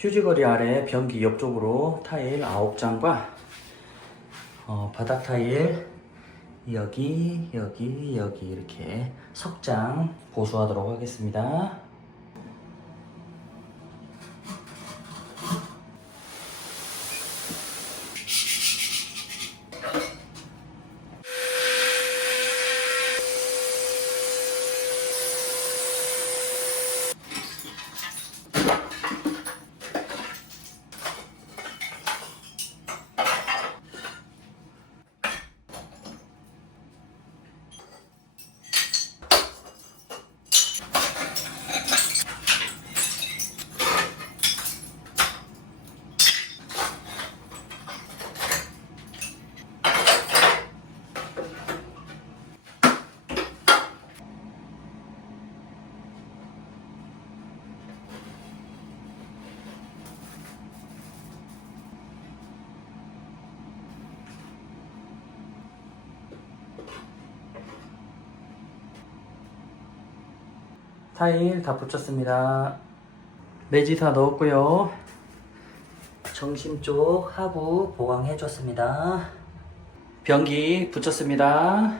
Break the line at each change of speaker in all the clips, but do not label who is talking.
휴지거리 아래 변기 옆쪽으로 타일 9장과 어, 바닥 타일 여기 여기 여기 이렇게 석장 보수하도록 하겠습니다. 타일 다 붙였습니다. 매지 다 넣었고요. 정심 쪽 하부 보강해 줬습니다. 변기 붙였습니다.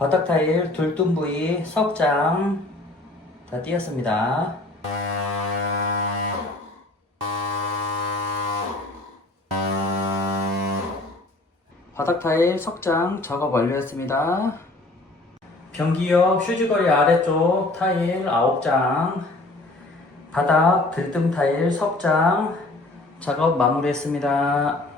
바닥 타일 둘뚱 부위 석장 다 띄었습니다. 바닥 타일 석장 작업 완료했습니다. 변기 옆 휴지거리 아래쪽 타일 9장, 바닥 들뜸 타일 석장 작업 마무리했습니다.